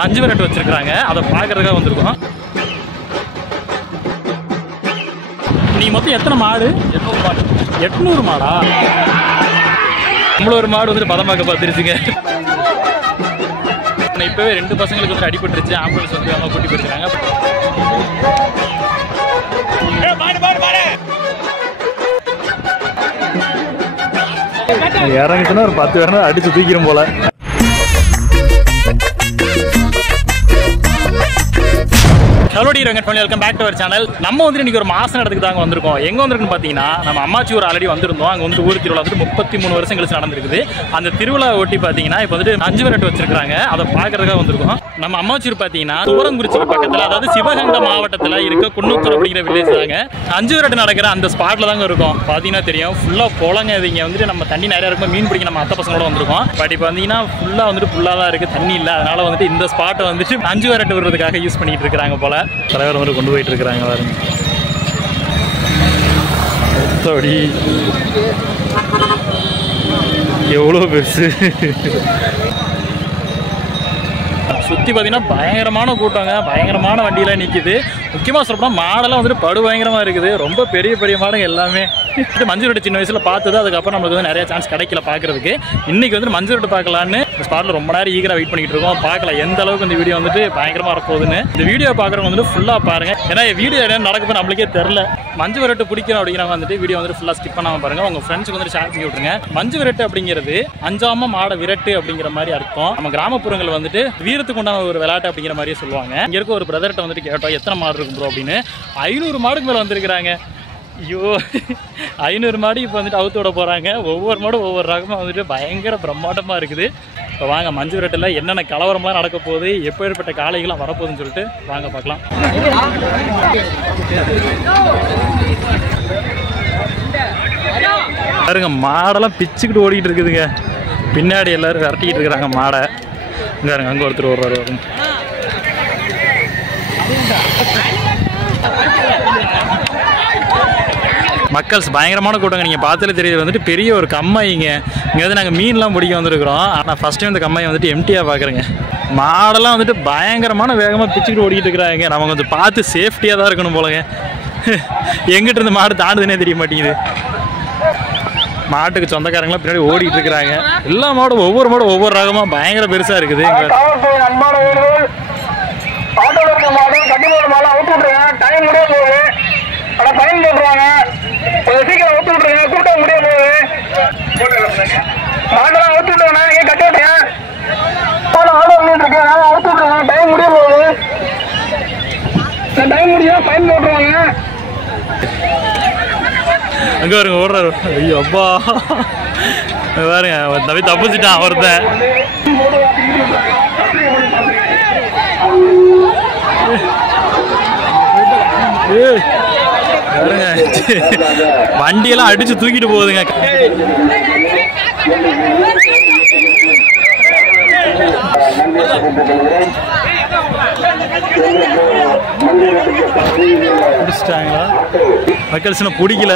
5 விரட்டு வச்சிருக்காங்க. அதை பார்க்கறதுக்காக வந்திருக்கோம். நீங்க மொத்தம் எத்தனை மாடு? 800 மாடு. 800 மாடா? நம்மள ஒரு மாடு வந்துட்டு பதமாக்க பார்த்துருச்சுங்க. இப்பவே 2 பசங்களுக்கு வந்து அடிபட்டுருச்சு. ஆம்புலன்ஸ் வந்து அவங்க கூட்டி போயிருக்காங்க. இறங்கிச்சுன்னா ஒரு 10 பேர் அடிச்சு தூக்கிறோம் போல. ஹலோ டி ரங்கட் family, welcome back to our channel. நம்ம வந்து இன்னைக்கு ஒரு மாசம் இடத்துக்கு தாங்க வந்திருக்கோம். எங்கே வந்திருக்குன்னு பார்த்தீங்கன்னா, நம்ம அம்மாச்சியூர் ஆல்ரெடி வந்திருந்தோம். அங்கே வந்து ஊர் திருவிழா வந்து 33 வருஷம் கழிச்சு நடந்திருக்குது. அந்த திருவிழா ஒட்டி பார்த்தீங்கன்னா இப்போ வந்துட்டு 5 விரட்டு வச்சிருக்காங்க. அதை பார்க்கறதுக்காக வந்திருக்கோம். நம்ம அம்மாச்சியூர் பார்த்தீங்கன்னா துவரங்குறிச்சி பக்கத்தில், அதாவது சிவகங்கை மாவட்டத்தில் இருக்க குன்னூத்தூர் அப்படிங்கிற வில்லேஜ் தாங்க. 5 விரட்டு நடக்கிற அந்த ஸ்பாட்டில் தாங்க இருக்கும். பார்த்தீங்கன்னா தெரியும், ஃபுல்லாக குளங்க. இங்கே வந்துட்டு நம்ம தண்ணி நிறையா இருக்கும். மீன் பிடிக்க நம்ம அத்தை பசங்களோட வந்திருக்கோம். பட் இப்போ பார்த்தீங்கன்னா ஃபுல்லாக வந்துட்டு ஃபுல்லாக தான் இருக்குது, தண்ணி இல்லை. அதனால வந்துட்டு இந்த ஸ்பாட்டை வந்துட்டு 5 விரட்டு விடுறதுக்காக யூஸ் பண்ணிட்டு இருக்கிறாங்க போல. தலைவர் வந்து கொண்டு போயிட்டு இருக்கிறாங்க பாருங்க. எவ்வளோ பெருசு. சுற்றி பார்த்தீங்கன்னா பயங்கரமான கூட்டங்க, பயங்கரமான வண்டியெலாம் நிற்கிது. முக்கியமாக சொல்லப்போனால் மாடெல்லாம் வந்துட்டு படு பயங்கரமாக இருக்குது. ரொம்ப பெரிய பெரிய மாடுங்க எல்லாமே. மஞ்சு விரட்டு சின்ன வயசில் பார்த்தது, அதுக்கப்புறம் நம்மளுக்கு வந்து நிறைய சான்ஸ் கிடைக்கல பார்க்குறதுக்கு. இன்றைக்கி வந்து மஞ்சு விரட்டு பார்க்கலான்னு ஸ்பாட்டில் ரொம்ப நேரம் ஈகராக வெயிட் பண்ணிட்டு இருக்கோம். பார்க்கலாம் எந்த அளவுக்கு இந்த வீடியோ வந்துட்டு பயங்கரமாக வரப்போகுதுன்னு. இந்த வீடியோ பார்க்குறவங்க வந்துட்டு ஃபுல்லாக பாருங்கள். ஏன்னா வீடியோ என்ன நடக்குது நம்மளுக்கே தெரில. மஞ்சு விரட்டு பிடிக்கணும் அப்படிங்கிறவங்க வந்துட்டு வீடியோ வந்துட்டு ஃபுல்லாக ஸ்கிப் பண்ணாமல் பாருங்கள். உங்கள் ஃப்ரெண்ட்ஸுக்கு வந்துட்டு ஷேர் பண்ணி விட்ருங்க. மஞ்சு விரட்டு அப்படிங்கிறது அஞ்சாம மாட விரட்டு அப்படிங்கிற மாதிரி அர்த்தம். நம்ம கிராமப்புறங்கள் வந்துட்டு வீரத்துக்கு உண்டான ஒரு விளையாட்டு அப்படிங்கிற மாதிரியே சொல்லுவாங்க. இங்கே இருக்க ஒரு பிரதர்கிட்ட வந்துட்டு கேட்டோம், எத்தனை மாடு இருக்கும் ப்ரோ அப்படின்னு. 500 மாடுக்கு மேலே வந்திருக்கிறாங்க. ஐயோ, 500 மாடு இப்போ வந்துட்டு அவுத்து விட போகிறாங்க. ஒவ்வொரு மாடும் ஒவ்வொரு ரகமாக வந்துட்டு பயங்கர பிரம்மாண்டமாக இருக்குது. இப்போ வாங்க மஞ்சு விரட்டில் என்னென்ன கலவரம்லாம் நடக்க போகுது, எப்போ ஏற்பட்ட காளைகள்லாம் வரப்போகுதுன்னு சொல்லிட்டு வாங்க பார்க்கலாம். பாருங்க, மாடெல்லாம் பிச்சுக்கிட்டு ஓடிக்கிட்டு இருக்குதுங்க. பின்னாடி எல்லோரும் விரட்டிக்கிட்டு இருக்கிறாங்க மாடை. இங்கே அங்கே ஒருத்தர் வருவார். மக்கள்ஸ் பயங்கரமான கூட்டங்க. நீங்கள் பார்த்தாலே தெரியுது, வந்துட்டு பெரிய ஒரு கம்மாயிங்க. இங்கே வந்து நாங்கள் மீன்லாம் பிடிக்க வந்திருக்கிறோம். ஆனால் ஃபஸ்ட் டைம் இந்த கம்மாயை வந்துட்டு எம்டியாக பார்க்குறேங்க. மாடெல்லாம் வந்துட்டு பயங்கரமான வேகமாக பிச்சுக்கிட்டு ஓடிக்கிட்டு இருக்கிறாங்க. நம்ம கொஞ்சம் பார்த்து சேஃப்டியாக தான் இருக்கணும் போலங்க. எங்கிட்ட இருந்து மாடு தாண்டுதுன்னே தெரிய மாட்டேங்குது. மாட்டுக்கு சொந்தக்காரங்களாம் பின்னாடி ஓடிட்டு இருக்கிறாங்க. எல்லா மாடும் ஒவ்வொரு மாடும் ஒவ்வொரு ரகமாக பயங்கர பெருசாக இருக்குது. பயன் சொல்றாங்க, சீக்கிரம் ஊத்து விட்டுருங்க, கூட்டம் முடிய போகுது. மாடெல்லாம் ஊத்து விட்டுருங்க, ஏன் கட்டி விட்டீங்க? ஆர்டர் பண்ணிட்டு இருக்கேன், ஊத்து விட்டுருங்க, டைம் முடிய போகுது. டைம் முடியும், பயன் போட்டுருவாங்க. அங்கே வருங்க ஓடுறாரு. ஐயோ அப்பா, பாருங்க தவி தப்பிச்சுட்டான் ஒருத்தன். வண்டியெல்லாம் அடிச்சு தூக்கிட்டு போகுதுங்க. பிடிச்சிட்டாங்களா? மக்கள் சின்ன பிடிக்கல.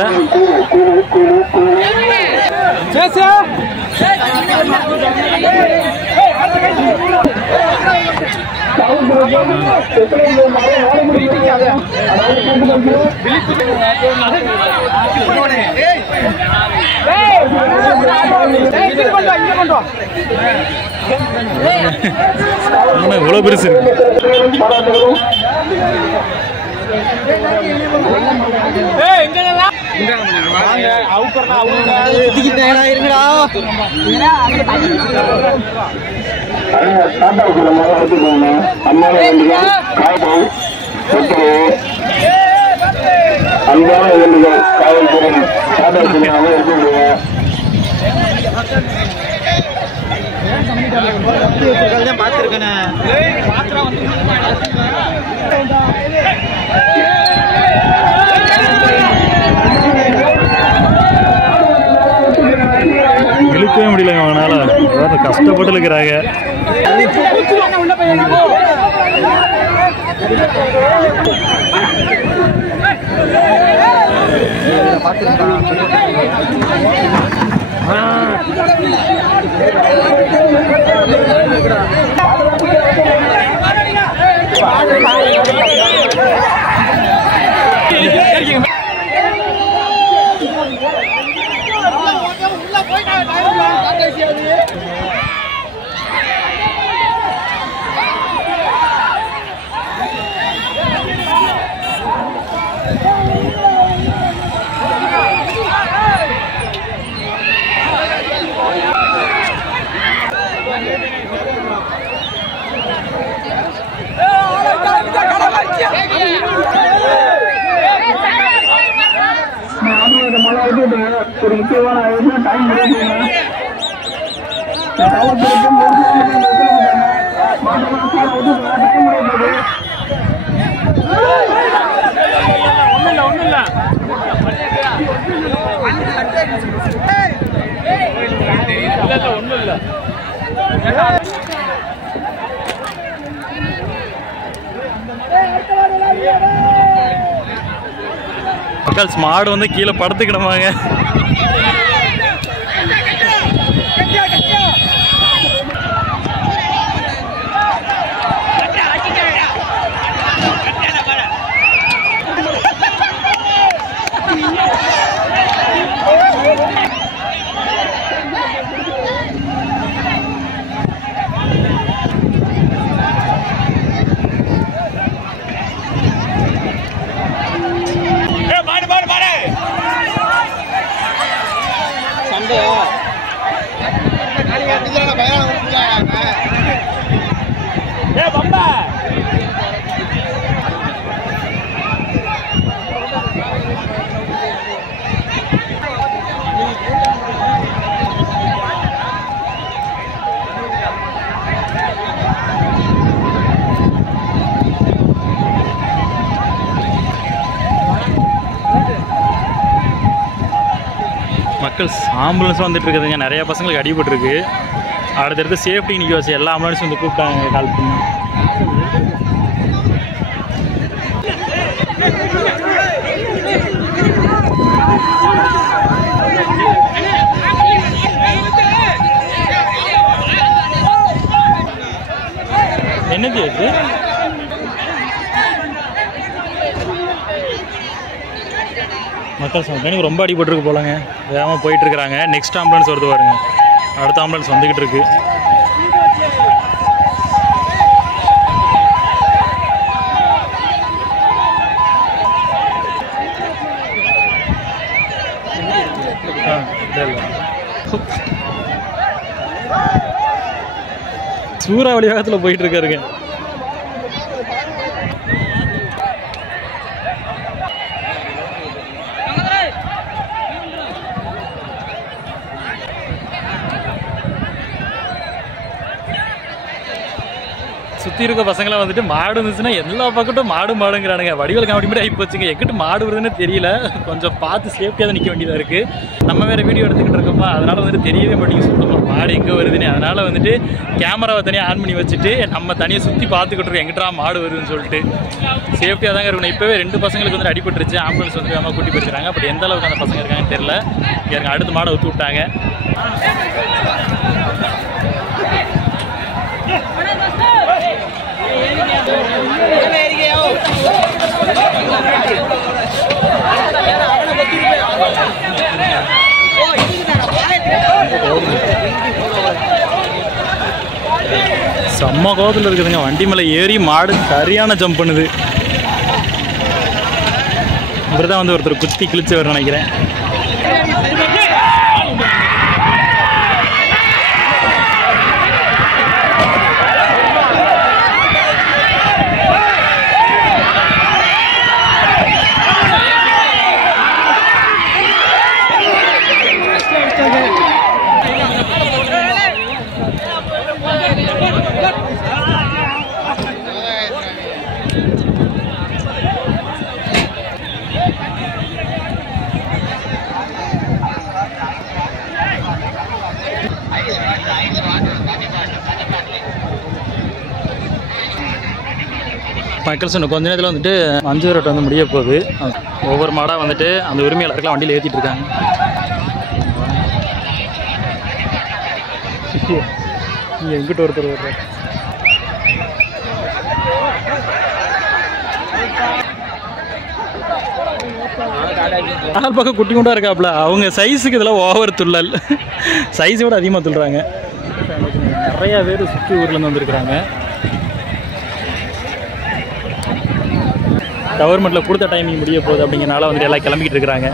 இவ்வளவு பெருசு அன்பான வேண்டுகோள், காவல்துறை பார்த்துருக்கேன். இழுக்கவே முடியலங்க அவங்களால. கஷ்டப்பட்டு இருக்கிறாங்க. மழை விட்டுட்டேன். ஒரு முக்கியமான விஷயம் டைம் முடியாது. மக்கள் மாடு வந்து கீழே படுத்துக்கிடமாங்க. மக்கள் ஆம்புலன்ஸ் வந்துட்டு இருக்குதுங்க. நிறைய பசங்களுக்கு அடிபட்டுருக்கு. அடுத்தடுத்து சேஃப்டி நிற்க வச்சு எல்லா ஆம்புலன்ஸும் வந்து கூப்பிட்டாங்க கால் பண்ணி. என்னது அது? மக்கள் எனக்கு ரொம்ப அடிபட்டுருக்கு போலங்க. வேகமாக போயிட்டுருக்குறாங்க. நெக்ஸ்ட் ஆம்புலன்ஸ் வருது பாருங்க. அடுத்த ஆம்புலன்ஸ் வந்துக்கிட்டு இருக்கு. சூறாவளி வேகத்தில் போயிட்டு இருக்காருங்க. சுற்றி இருக்க பசங்களாம் வந்துட்டு மாடு இருந்துச்சுன்னா எல்லா பக்கட்டும் மாடுங்கிறானுங்க. வடிவேல் காமெடி மாதிரி ஆகி போச்சுங்க. எங்கிட்ட மாடு வருதுன்னு தெரியல. கொஞ்சம் பார்த்து சேஃப்டியாக தான் நிற்க வேண்டியதாக இருக்குது. நம்ம வேறு வீடியோ எடுத்துக்கிட்டு இருக்கோமா, அதனால் வந்துட்டு தெரியவே மாட்டேங்குது சுத்தமாக மாடு எங்கே வருதுன்னு. அதனால் வந்துட்டு கேமராவை தனியாக ஆன் பண்ணி வச்சுட்டு நம்ம தனியாக சுற்றி பார்த்துக்கிட்டு இருக்கோம் எங்கிட்டா மாடு வருதுன்னு சொல்லிட்டு. சேஃப்டியாக தாங்க இருக்கணும். இப்போவே 2 பசங்களுக்கு வந்துட்டு அடிபட்டுருச்சு. ஆம்புலன்ஸ் வந்து வேகமாக கூட்டி போயிருக்காங்க. அப்படி எந்த அளவுக்கு அந்த பசங்க இருக்காங்கன்னு தெரியல. இங்கே அடுத்த மாடை ஊற்றி விட்டாங்க. செம்ம கோபத்தில் இருக்குதுங்க. வண்டி மேலே ஏறி மாடு சரியான ஜம்ப் பண்ணுது. இப்படிதான் வந்து ஒருத்தர் குத்தி கிழிச்சு வர நினைக்கிறேன். மக்கள் சொன்ன கொஞ்ச நேரத்தில் வந்துட்டு மஞ்சு விரட்டு வந்து முடிய போகுது. ஒவ்வொரு மாடாக வந்துட்டு அந்த உரிமையாளருக்கெல்லாம் வண்டியில் ஏற்றிட்டு இருக்காங்க. இங்கே எங்கிட்ட ஒருத்தர் வருவார். ஆள் பக்கம் குட்டி குண்டா இருக்காப்புல. அவங்க சைஸுக்கு இதெல்லாம் ஓவர் துள்ளல். சைஸை விட அதிகமாக துள்ளுறாங்க. நிறையா பேர் சுற்றி ஊர்லேருந்து வந்துருக்குறாங்க. கவர்மெண்ட்டில் கொடுத்த டைமிங் முடிய போகுது அப்படிங்கிறனால வந்துட்டு எல்லாம் கிளம்பிக்கிட்டு இருக்கிறாங்க.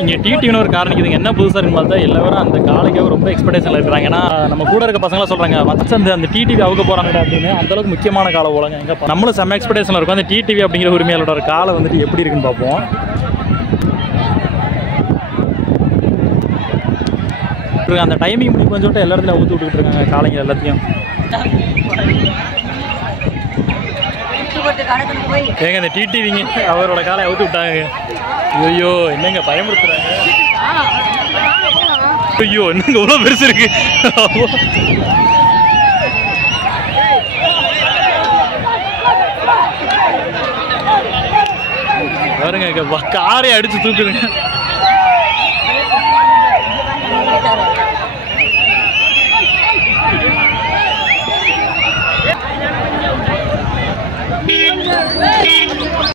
இங்கே டிடிவின்னு ஒரு காரணம் இதுங்க என்ன புதுசாக இருக்குன்னு பார்த்தா எல்லாரும் அந்த காலைக்காக ரொம்ப எக்ஸ்பெக்டேஷனில் இருக்கிறாங்க. ஏன்னா நம்ம கூட இருக்க பசங்களாம் சொல்கிறாங்க மற்ற அந்த டிடிவி அவுக்க போகிறாங்கடா அப்படின்னு. அந்தளவுக்கு முக்கியமான காலை போலங்க. எங்கே நம்மளும் செம்ம எக்ஸ்பெக்டேஷனில் இருக்கும். அந்த டிடிவி அப்படிங்கிற உரிமையாளரோட ஒரு காலை வந்துட்டு எப்படி இருக்குன்னு பார்ப்போம். அந்த டைமிங் இப்படி கொஞ்சம் எல்லா இடத்துல ஊற்றி விட்டுக்கிட்டு இருக்காங்க காலைங்க எல்லாத்தையும். ஏங்க இந்த டிடிவிங்க அவரோட காலை அவுத்து விட்டாங்க. ஐயோ என்னங்க பயமுறுத்துறாங்க. ஐயோ என்னங்க இவ்வளோ பெருசு இருக்கு. பாருங்க காரை அடிச்சு தூக்குதுங்க.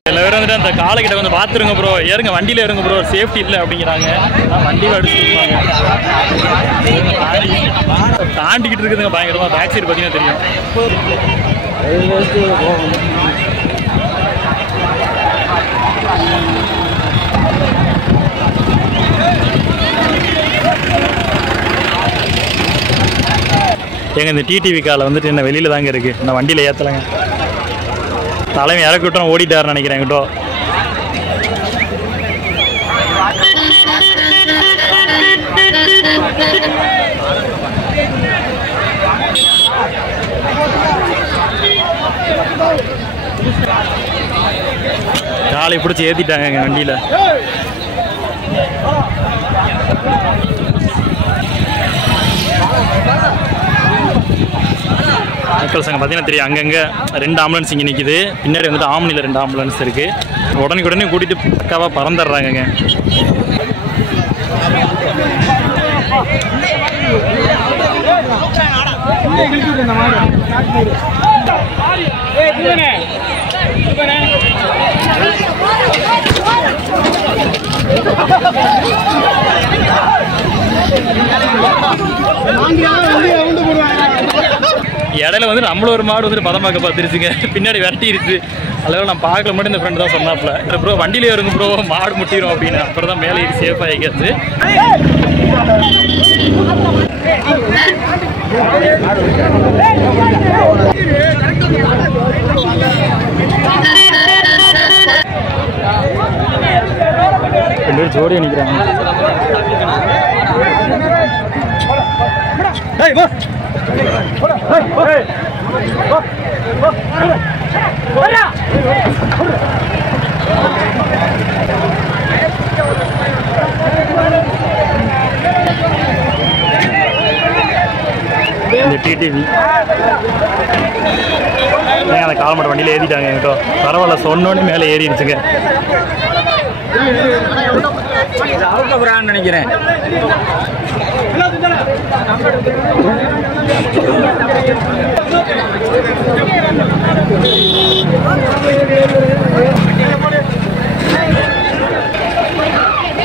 எல்லாரும் வந்துட்டு அந்த காலைக்கிட்ட வந்து பார்த்துருங்க ப்ரோ, ஏறுங்க வண்டியில் ஏறுங்க ப்ரோ, சேஃப்டி இல்லை அப்படிங்கிறாங்க. வண்டியில் அடிச்சுருப்பாங்க. தாண்டிக்கிட்டு இருக்குதுங்க பயங்கரமாக. பேக் சைடு பார்த்தீங்கன்னா தெரியும். ஏங்க இந்த டிடிவி காலை வந்துட்டு என்ன வெளியில் தாங்க இருக்குது. நான் வண்டியில் ஏற்றலைங்க. தலைமை இறக்கி விட்டோம் ஓடிட்டாருன்னு நினைக்கிறேன். என்கிட்ட காலை பிடிச்சி ஏற்றிட்டாங்க எங்கள் வண்டியில். மக்கள் சங்கம் பார்த்தீங்கன்னா தெரியும். அங்கங்கே 2 ஆம்புலன்ஸ் இங்கே நிற்கிது. பின்னாடி வந்துட்டு ஆம்னியில் 2 ஆம்புலன்ஸ் இருக்குது. உடனே கூட்டிகிட்டு பக்காவாக பறந்துடுறாங்கங்க. இடையில வந்து நம்மள ஒரு மாடு வந்துட்டு பதம் பார்க்க பார்த்துருச்சுங்க. பின்னாடி விரட்டிருச்சு. அதனால நான் பார்க்கல மட்டும் இந்த ஃப்ரெண்டு தான் சொன்னாப்ல, ப்ரோ வண்டியிலே இருங்க ப்ரோ மாடு முட்டிடும் அப்படின்னு. அப்புறம் தான் மேலே ஏறி சேஃபாக ஆகிக்காச்சு. ஜோடி நிற்கிறாங்க. இந்த டிடிவி அந்த காலமாட்ட வண்டியில் ஏறிட்டாங்க. என்கிட்ட பரவாயில்ல சொன்னோன்னு மேலே ஏறிடுச்சுங்க. நினைக்கிறேன்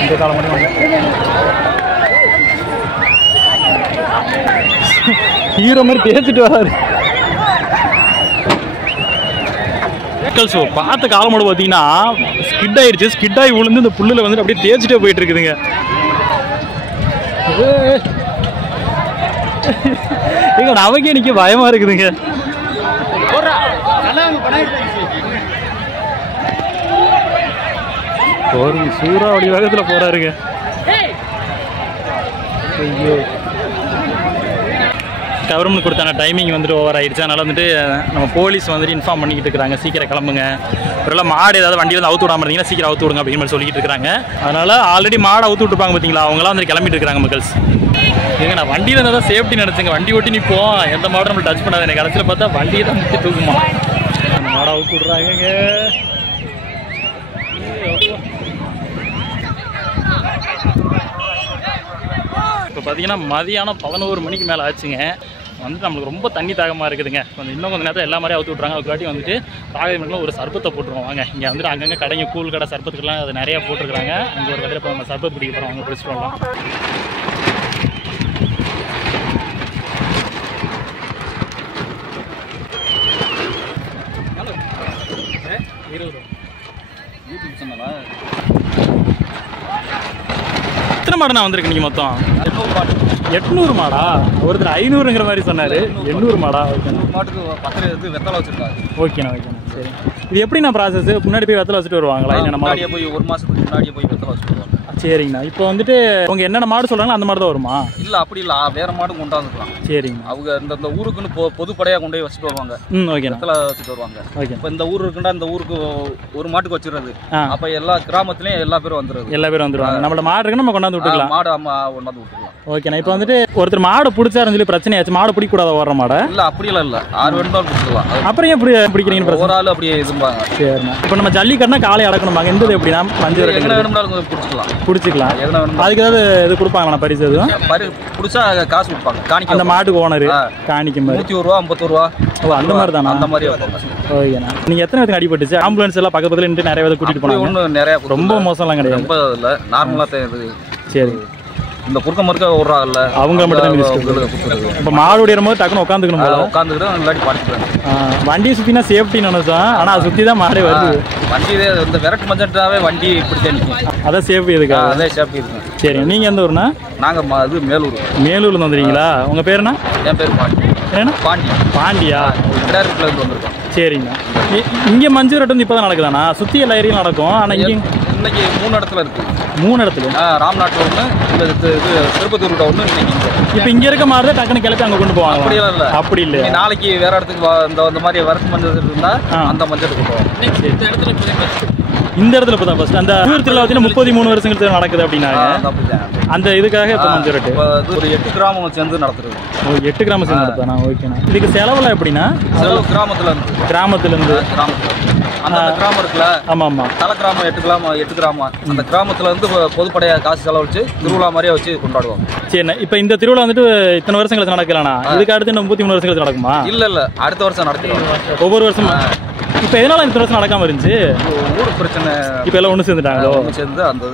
இந்த காலம் மட்டும் ஹீரோ மாதிரி தேய்ச்சிட்டு வராரு. ஸோ பார்த்த காலமோடு பார்த்தீங்கன்னா ஸ்கிட் ஆயிடுச்சு. ஸ்கிட் ஆகி விழுந்து இந்த புல்லில் வந்துட்டு அப்படியே தேய்ச்சிட்டே போயிட்டு இருக்குதுங்க. எங்க நமக்கே நிற்க பயமா இருக்குதுங்க. ஒரு சூறாவளி வேகத்தில் போறாருங்க. ஐயோ கவர்மெண்ட் கொடுத்தான டைமிங் வந்துட்டு ஓவர் ஆயிடுச்சு. அதனால் வந்துட்டு நம்ம போலீஸ் வந்துட்டு இன்ஃபார்ம் பண்ணிக்கிட்டு இருக்கிறாங்க, சீக்கிரம் கிளம்புங்க. ஒரு மாடு ஏதாவது வண்டியில் வந்து அவுத்து விடாமல் இருந்தீங்கன்னா சீக்கிரம் அவுத்து விடுங்க அப்படின்னு மாதிரி சொல்லிட்டு இருக்காங்க. அதனால் ஆல்ரெடி மாடு அவுத்து விட்டுருப்பாங்க பார்த்தீங்களா, அவங்களாம் வந்து கிளம்பிட்டு இருக்காங்க மக்கள்ஸ். ஏங்க நான் வண்டியில் இருந்தால் தான் சேஃப்டி நினச்சிங்க. வண்டி ஓட்டி நிற்போம், எந்த மாடும் நம்ம டச் பண்ணாது. எனக்கு கடைசியில் பார்த்தா வண்டியை தான் முக்கிய தூக்குமா. அந்த மாடை அவுத்து விட்றாங்க. இப்போ பார்த்தீங்கன்னா மதியானம் 11 மணிக்கு மேலே ஆச்சுங்க. வந்துட்டு நம்மளுக்கு ரொம்ப தண்ணி தாகமாக இருக்குதுங்க. கொஞ்சம் இன்னும் கொஞ்சம் நேரத்தில் எல்லா மாதிரியும் அவுத்து விட்றாங்க. அதுக்காட்டி வந்துட்டு காகை ஒரு சர்பத்தை போட்டுருவோம் வாங்க. இங்கே வந்துட்டு அங்கங்கே கடைங்க கூழ் கடை சர்பத்துக்கெல்லாம் அது நிறையா போட்டுருக்காங்க. அங்கே ஒரு கடையில் இப்போ நம்ம சர்பத் பிடிக்க போகிறோம், அங்கே பிடிச்சிட்டு வரலாம். எத்தனை மாடு நான் வந்திருக்கு நீங்கள் மொத்தம்? 800 மாடா? ஒருத்தர் 500ங்கிற மாதிரி சொன்னார். 800 மாடா? ஓகேண்ணா. மாட்டுக்கு பக்கத்துல வெத்தலை வச்சிருக்காங்க. ஓகேண்ணா ஓகேண்ணா. சரி, இது எப்படிண்ணா ப்ராசஸ்? முன்னாடி போய் வெத்தலை வச்சுட்டு வருவாங்களா? என்னென்ன முன்னாடியே போய் 1 மாசத்துக்கு முன்னாடியே போய் வெத்தலை வச்சுட்டு வருவாங்க. சரிங்கண்ணா. இப்போ வந்துட்டு அவங்க என்னென்ன மாடு சொல்கிறாங்களோ அந்த மாடு தான் வருமா? இல்லை அப்படி இல்லை, வேற மாடும் கொண்டாந்துக்கலாம். சரிங்க. அவங்க இந்த ஊருக்குன்னு பொதுப்படையாக கொண்டு போய் வச்சுட்டு வருவாங்க. ஓகேண்ணா. வெத்தலை வச்சுட்டு வருவாங்க. ஓகே. இப்போ இந்த ஊர் இருக்குன்னா இந்த ஊருக்கு ஒரு மாட்டுக்கு வச்சுருது. அப்போ எல்லா கிராமத்துலேயும் எல்லா பேரும் வந்துடுது. எல்லா பேரும் வந்துடுவாங்க. நம்மளோட மாடு இருக்குன்னு நம்ம கொண்டாந்து விட்டுக்கலாம். மாடு கொண்டாந்து விட்டுக்கலாம். ஓகேண்ணா. இப்போ வந்துட்டு ஒருத்தர் மாடு பிடிச்சாருன்னு சொல்லி பிரச்சனையாச்சு, மாடு பிடிக்கூடாத ஓடுற மாடை? இல்லை அப்படிலாம் இல்லை, 6 வேணும்னாலும் பிடிச்சிக்கலாம். அப்புறம் எப்படி பிடிக்கிறீங்கன்னு ஒரு ஆள் அப்படியே இதும்பாங்க. சரிண்ணா. இப்போ நம்ம ஜல்லிக்கட்டுனா காலை அடக்கணுமாங்க? எந்த எப்படின்னா மஞ்சள் எங்கே வேணும்னாலும் பிடிச்சிக்கலாம். அதுக்கு ஏதாவது இது கொடுப்பாங்களா பரிசு? எதுவும் பிடிச்சா காசு கொடுப்பாங்க. காணிக்க அந்த மாட்டுக்கு ஓனர் காணிக்க மாதிரி 120 ரூபா 50 ரூபா. ஓ அந்த மாதிரி தானா? அந்த மாதிரி. ஓகேண்ணா. நீங்கள் எத்தனை பேருக்கு அடிபட்டுச்சு? ஆம்புலன்ஸ் எல்லாம் பக்கத்துல நின்று நிறைய பேர் கூட்டிட்டு போனாங்க? ஒன்றும் நிறைய ரொம்ப மோசம்லாம் கிடையாது. ரொம்ப இல்லை, நார்மலாக தான் இது. சரி. இந்த குறுக்க மறுக்க விட்றாங்கல்ல, அவங்க மட்டும் தான். இப்போ மாடு ஓடிற போது டக்குன்னு உட்காந்துக்கணும் போல. உட்காந்துக்கிட்டு இல்லாட்டி படிச்சுக்கிறேன். வண்டியை சுற்றினா சேஃப்டி நினைச்சோம், ஆனால் அதை சுற்றி தான் மாடே வருது. வண்டி இந்த விரட்டு மஞ்சட்டாவே வண்டி இப்படி தான் நிற்கும். அதான் சேஃப்டி இதுக்கா? அதே சேஃப்டி இருக்குங்க. சரி, நீங்கள் எந்த ஊர்னா? நாங்கள் இது மேலூர். மேலூர்ல வந்துடுறீங்களா? உங்கள் பேருண்ணா? என் பேர் பாண்டி. என்ன பாண்டி? பாண்டியா? கிடாரிலேருந்து வந்திருக்கோம். சரிங்கண்ணா. இங்கே மஞ்சு விரட்டு வந்து இப்போ தான் நடக்குதாண்ணா? சுற்றி எல்லா ஏரியும் நடக்கும், ஆனால் இங்கே இன்னைக்கு 3 இடத்துல இருக்கு. 3 இடத்துல? ராம்நாட்டில் ஒன்று, இது திருப்பத்தூர்கிட்ட ஒன்று. இப்போ இங்கே இருக்க மாதிரி டக்குன்னு கிளப்பி அங்கே கொண்டு போவாங்க? அப்படியெல்லாம் இல்லை. அப்படி இல்லை. நாளைக்கு வேற இடத்துக்கு இந்த மாதிரி வரட்டு மஞ்சள் இருந்தா அந்த மஞ்சள் கொண்டு போவோம். இந்த இடத்துல இப்போ தான் ஃபர்ஸ்ட் அந்த ஊர் திருவிழா பார்த்தீங்கன்னா 33 வருஷங்களுக்கு நடக்குது அப்படின்னாங்க. அந்த இதுக்காக இப்போ மஞ்சள் விரட்டு ஒரு 8 கிராமம் சேர்ந்து நடத்துறது. ஓ 8 கிராமம் சேர்ந்து நடத்தானா? ஓகேண்ணா. இதுக்கு செலவுலாம் எப்படின்னா? செலவு கிராமத்துல இருந்து அந்த கிராமம் இருக்குல்ல. ஆமாம் ஆமாம். தலை கிராமம் 8 கிராமம். அந்த கிராமத்துல இருந்து பொதுப்படையாக காசு செலவழிச்சு திருவிழா மாதிரியே வச்சு கொண்டாடுவாங்க. சரிண்ணா. இப்போ இந்த திருவிழா வந்துட்டு இத்தனை வருஷங்களுக்கு நடக்கலாண்ணா? இதுக்கு அடுத்து இன்னும் 33 வருஷங்களுக்கு நடக்குமா? இல்லை, அடுத்த வருஷம் நடத்துவோம். ஒவ்வொரு வருஷம். இப்போ எதனால இந்த வருஷம் நடக்காம இருந்துச்சு? ஊர் பிரச்சனை. இப்போ எல்லாம் ஒன்று சேர்ந்துட்டாங்களோ? சேர்ந்து அந்த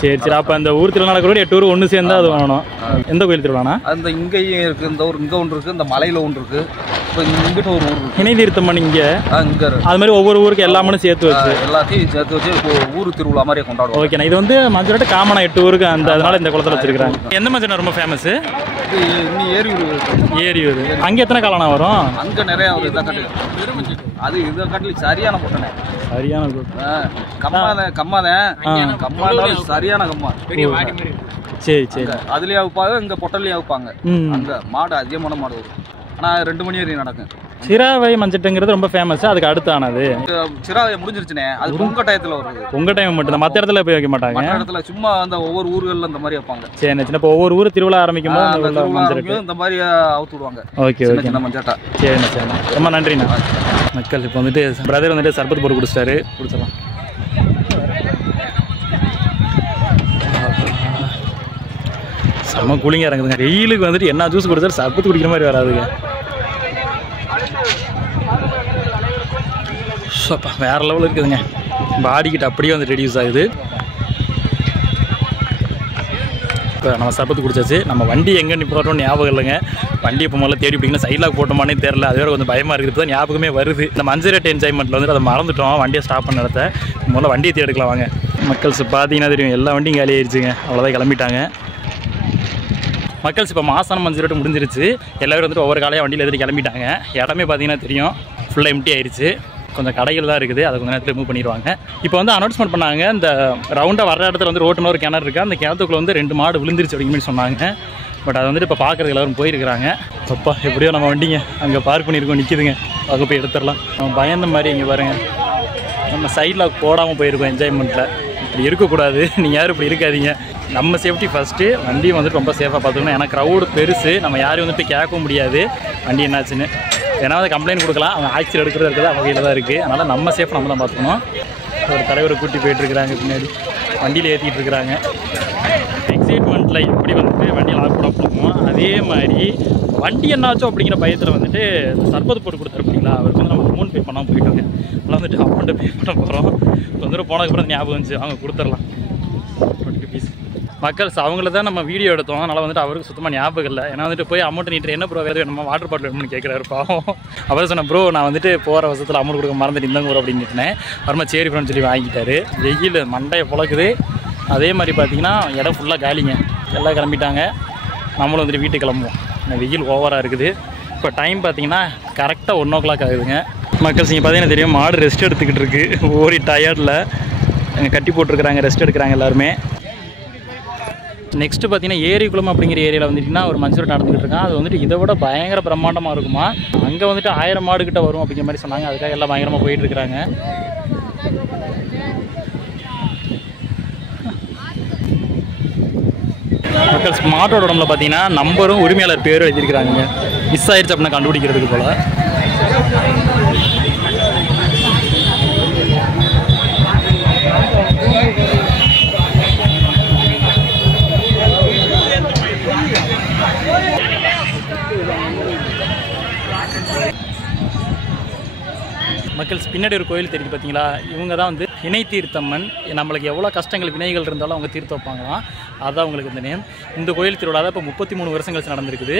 சரி சரி. அப்போ அந்த ஊர் திருவிழா நடக்கிற 8 ஊர் ஒன்று சேர்ந்தா அது வேணும். எந்த கோயில் திருவிழாண்ணா? அந்த இங்கேயும் இருக்கு, இந்த ஊர் இங்கே ஒன்று இருக்கு, இந்த மலையில ஒன்று இருக்கு. இப்போ இங்கிட்ட ஒரு ஊர் இருக்கு, இணைதீர்த்தம் பண்ணி இங்கே. இங்கே அது மாதிரி ஒவ்வொரு ஊருக்கு எல்லாமே சேர்த்து வச்சு எல்லாத்தையும் சேர்த்து வச்சு ஊர் திருவிழா மாதிரி கொண்டாடுவோம். ஓகேண்ணா. இது வந்து மஞ்சள் விரட்டு காமனா 8 ஊருக்கு அதனால இந்த குளத்தில் வச்சிருக்காங்க. எந்த மஞ்சள் ரொம்ப ஃபேமஸ்? இன்னும் ஏரியூர். அங்கே எத்தனை காலம்னா வரும்? அங்கே நிறைய ஒரு இதை கட்டு. அது இதை கட்டி சரியான கூட்டணே. சரியான கூட்டம். கம்மாதான் சரியான கம்மா. சரி சரி. அதுலயே வைப்பாங்க, இங்க பொட்டல்லையே வைப்பாங்க. அங்க மாடு அதிகமான மாடு வரும். ஆனால் 2 மணி வரையும் நடக்கும். சிராவை மஞ்சட்டுங்கிறது ரொம்ப ஃபேமஸ். அதுக்கு அடுத்து ஆனது சிராவை முடிஞ்சிருச்சுனே. அது பொங்க டயத்தில் வருது. பொங்க டைம் மட்டும் தான், மற்ற இடத்துல போய் வைக்க மாட்டாங்க. மற்ற இடத்துல சும்மா அந்த ஒவ்வொரு ஊர்களில் இந்த மாதிரி வைப்பாங்க. சரி சின்ன. இப்போ ஒவ்வொரு ஊர் திருவிழா ஆரம்பிக்கும் போது இந்த மாதிரி அவுத்து விடுவாங்க. Okay okay. சின்ன மஞ்சாட்டா. சரிண்ணா சரிண்ணா. ரொம்ப நன்றிண்ணா. மக்கள் இப்போ வந்துட்டு பிரதர் வந்துட்டு சர்பத் போட்டு குடிச்சிட்டாரு. குடிச்சிடலாம். செம்ம கூலிங்காக இறங்குதுங்க. வெயிலுக்கு வந்துட்டு என்ன ஜூஸ் குடிச்சாலும் சர்பத்து குடிக்கிற மாதிரி வராதுங்க. சப்பா வேறு லெவலில் இருக்குதுங்க. பாடிக்கிட்ட அப்படியே வந்து ரெடியூஸ் ஆகுது. இப்போ நம்ம சர்பத்து குடிச்சாச்சு. நம்ம வண்டி எங்கே நிப்பாட்டோம்னு ஞாபகம் இல்லைங்க. வண்டி இப்போ முதல்ல தேடி பிடிக்கணும். சைடில் போட்டோமானே தெரில. அது வேறு கொஞ்சம் பயமாக இருக்குது. இப்போ தான் ஞாபகமே வருது. இந்த மஞ்சள் விரட்டு என்ஜாய்மெண்ட்டில் வந்துட்டு அதை மறந்துட்டோம். வண்டியை ஸ்டாப் பண்ண இடத்த முதல்ல வண்டியை தேடி எடுக்கலாம் வாங்க. மக்கள்ஸ் பார்த்தீங்கன்னா தெரியும், எல்லா வண்டியும் காலி ஆயிடுச்சுங்க. அவ்வளோதான் கிளம்பிட்டாங்க மக்கள்ஸ். இப்போ மாசான மஞ்சள் விரட்டு முடிஞ்சிருச்சு. எல்லாரும் வந்துட்டு ஒவ்வொரு காலையாக வண்டியில் எடுத்து கிளம்பிட்டாங்க. இடமே பார்த்தீங்கன்னா தெரியும், ஃபுல்லாக எம்டி ஆயிடுச்சு. கொஞ்சம் கடைகள் தான் இருக்குது, அதை கொஞ்சம் நேரத்தில் மூவ் பண்ணிடுவாங்க. இப்போ வந்து அனௌன்ஸ்மெண்ட் பண்ணாங்க, இந்த ரவுண்டாக வர இடத்துல வந்து ரோட்டுன்னு ஒரு கிணறு இருக்குது. அந்த கிணத்துக்குள்ள வந்து 2 மாடு விழுந்துருச்சு அப்படிங்கிற மாதிரி சொன்னாங்க. பட் அதை வந்துட்டு இப்போ பார்க்குறதுக்கு எல்லோரும் போயிருக்கிறாங்க. அப்பா எப்படியோ நம்ம வண்டிங்க அங்கே பார்க் பண்ணியிருக்கோம், நிற்கிதுங்க. அங்கே போய் எடுத்துடலாம். நம்ம பயந்த மாதிரி இங்கே பாருங்கள், நம்ம சைடில் போடாமல் போயிருக்கோம் என்ஜாய்மெண்ட்டில். இப்படி இருக்கக்கூடாது. நீங்கள் யாரும் இப்படி இருக்காதீங்க. நம்ம சேஃப்டி ஃபஸ்ட்டு. வண்டியும் வந்துட்டு ரொம்ப சேஃபாக பார்த்துக்கணும். ஏன்னா க்ரௌடு பெருசு, நம்ம யாரையும் வந்து போய் கேட்கவும் முடியாது வண்டி என்னாச்சுன்னு. ஏன்னா வந்து கம்ப்ளைண்ட் கொடுக்கலாம், அவங்க ஆக்சிடென்ட் எடுக்கிறது இருக்குது, அவங்க கையில் தான் இருக்குது. அதனால் நம்ம சேஃப் நம்ம தான் பார்த்துக்கணும். ஒரு தலைவரை கூட்டி போயிட்டுருக்குறாங்க, பின்னாடி வண்டியில் ஏற்றிட்டு இருக்கிறாங்க. எக்ஸைட்மெண்ட்டில் எப்படி வந்துட்டு வண்டியில் லாக் கூட போடுவோம், அதே மாதிரி வண்டி என்னாச்சோ அப்படிங்கிற பயத்தில் வந்துட்டு சர்பத்து போட்டு கொடுத்துருப்பீங்களா, அவருக்கு வந்து நம்ம அமௌண்ட் பே பண்ணாமல் போயிட்டோங்க. அதெல்லாம் வந்துட்டு அமௌண்ட்டை பே பண்ண போகிறோம். கொஞ்சம் போனதுக்கப்புறம் ஞாபகம் வந்துச்சு, அவங்க கொடுத்துடலாம் 20 பீஸ். மக்கள்ஸ் அவங்கள தான் நம்ம வீடியோ எடுத்தோம். அதனால் வந்துட்டு அவருக்கு சுத்தமாக ஞாபகம் இல்லை. ஏன்னா வந்துட்டு போய் அமௌண்ட் நீட்டு என்ன ப்ரோ வேறு நம்ம வாட்டர் பாட்டில் வேணும்னு கேட்குறாரு பாவம். அவர் சொன்ன ப்ரோ நான் வந்துட்டு போகிற வருஷத்தில் அமௌண்ட் கொடுக்க மறந்துட்டு இருந்தாங்க ப்ரோ அப்படின்னு கேட்டேன். அப்புறமா சரி ப்ரோன்னு சொல்லி வாங்கிட்டாரு. வெயில் மண்டையை புழக்குது. அதே மாதிரி பார்த்தீங்கன்னா இடம் ஃபுல்லாக காலிங்க, எல்லாம் கிளம்பிட்டாங்க. நம்மளும் வந்துட்டு வீட்டுக்கு கிளம்புவோம். வெயில் ஓவராக இருக்குது. இப்போ டைம் பார்த்தீங்கன்னா கரெக்டாக 1 o'clock ஆகுதுங்க. மக்கள்ஸ் நீங்கள் பார்த்தீங்கன்னா தெரியும், மாடு ரெஸ்ட் எடுத்துக்கிட்டு இருக்குது. ஓடி டயர்டில் அங்கே கட்டி போட்டிருக்கிறாங்க, ரெஸ்ட் எடுக்கிறாங்க எல்லாருமே. நெக்ஸ்ட்டு பார்த்தீங்கன்னா ஏரிக்குளம் அப்படிங்கிற ஏரியாவில் வந்துட்டிங்கன்னா ஒரு மஞ்சள் நடந்துகிட்டு இருக்கான். அது வந்துட்டு இதை விட பயங்கர பிரம்மாண்டமாக இருக்குமா. அங்கே வந்துட்டு 1000 மாடு கிட்ட வரும் அப்படிங்கிற மாதிரி சொன்னாங்க. அதுக்காக எல்லாம் பயங்கரமாக போயிட்டு இருக்கிறாங்க. மக்கள் மாட்டோட உடம்புல பார்த்தீங்கன்னா நம்பரும் உரிமையாளர் பேரும் எழுதியிருக்கிறாங்க. மிஸ் ஆயிடுச்சு அப்படின்னா கண்டுபிடிக்கிறதுக்கு போல. மக்கள் பின்னாடி ஒரு கோயில் தெரியுது பார்த்தீங்களா, இவங்க தான் வந்து வினை தீர்த்தம்மன். நம்மளுக்கு எவ்வளோ கஷ்டங்கள் வினைகள் இருந்தாலும் அவங்க தீர்த்து வைப்பாங்களாம். அதுதான் உங்களுக்கு இந்த நேம். இந்த கோயில் திருவிழா தான் இப்போ 33 வருஷம் கழிச்சு நடந்திருக்குது.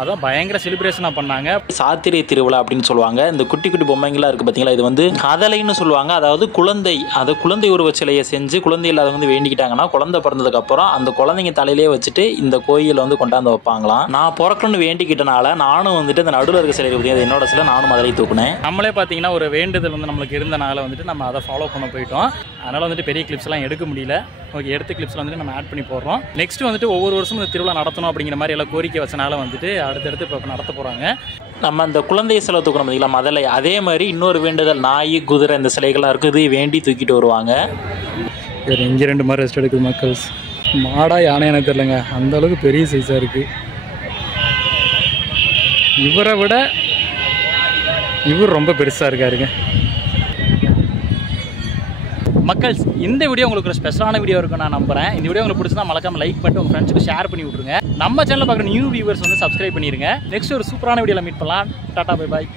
அதான் பயங்கர செலிப்ரேஷனாக பண்ணாங்க. சாத்திரை திருவிழா அப்படின்னு சொல்லுவாங்க. இந்த குட்டி குட்டி பொம்மைங்களாம் இருக்குது பார்த்தீங்களா, இது வந்து கதலைன்னு சொல்லுவாங்க. அதாவது குழந்தை உருவ சிலையை செஞ்சு குழந்தை இல்லாதவங்க வேண்டிக்கிட்டாங்கன்னா குழந்தை பிறந்ததுக்கப்புறம் அந்த குழந்தைங்க தலையிலே வச்சுட்டு இந்த கோயிலை வந்து கொண்டாந்து வைப்பாங்களாம். நான் பிறக்கணும்னு வேண்டிக்கிட்டனால நானும் வந்துட்டு அந்த நடுவில் இருக்க சிலை இருக்குது, என்னோட சிலை, நானும் அதிலே தூக்குனேன். நம்மளே பார்த்தீங்கன்னா ஒரு வேண்டுதல் வந்து நம்மளுக்கு இருந்தனால வந்துட்டு நம்ம அதை ஃபாலோ பண்ண போயிட்டோம். அதனால் வந்துட்டு பெரிய கிளிப்ஸ்லாம் எடுக்க முடியல. ஓகே, எடுத்த கிளிப்ஸில் வந்துட்டு நம்ம ஆட் பண்ணி போடுறோம். நெக்ஸ்ட் வந்துட்டு ஒவ்வொரு வருஷமும் இந்த திருவிழா நடத்தணும் அப்படிங்கிற மாதிரி எல்லாம் கோரிக்கை வச்சனால வந்துட்டு அடுத்தடுத்து இப்போ நடத்த போகிறாங்க. நம்ம அந்த குழந்தைய சிலை தூக்கணும் பார்த்தீங்களா முதல்ல, அதே மாதிரி இன்னொரு வேண்டுதல் நாய் குதிரை இந்த சிலைகள்லாம் இருக்குது, வேண்டி தூக்கிட்டு வருவாங்க. இங்கே 2 மாதிரி ரெஸ்ட் எடுக்குது மக்கள்ஸ். மாடா யானை எனக்கு தெரியலங்க, அந்த அளவுக்கு பெரிய சைஸாக இருக்குது. இவரை விட இவர் ரொம்ப பெருசாக இருக்காருங்க. மக்கள்ஸ், இந்த வீடியோ உங்களுக்கு ஒரு ஸ்பெஷலான வீடியோ இருக்கும் நான் நம்புறேன். இந்த வீடியோ உங்களுக்கு பிடிச்சா மறக்காம லைக் பண்ணிட்டு உங்கள் ஃப்ரெண்ட்ஸுக்கு ஷேர் பண்ணி விட்ருங்க. நம்ம சேனலில் பார்க்குற நியூ வியூவர்ஸ் வந்து சப்ஸ்கிரைப் பண்ணிடுங்க. நெக்ஸ்ட் ஒரு சூப்பரான வீடியோவில் மீட் பண்ணலாம். Tata, bye bye.